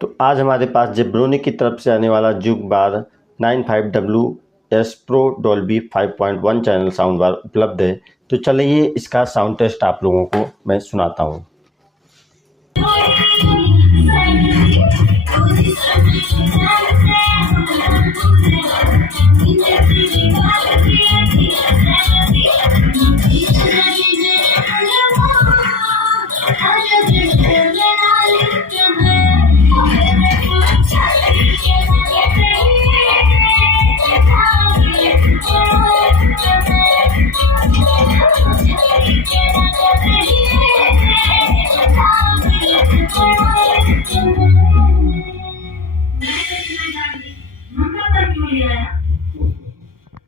तो आज हमारे पास जेब्रोनिक की तरफ से आने वाला जूक बार 95WS pro Dolby 5.1 channel sound bar उपलब्ध है। तो चलिए इसका साउंड टेस्ट आप लोगों को मैं सुनाता हूँ।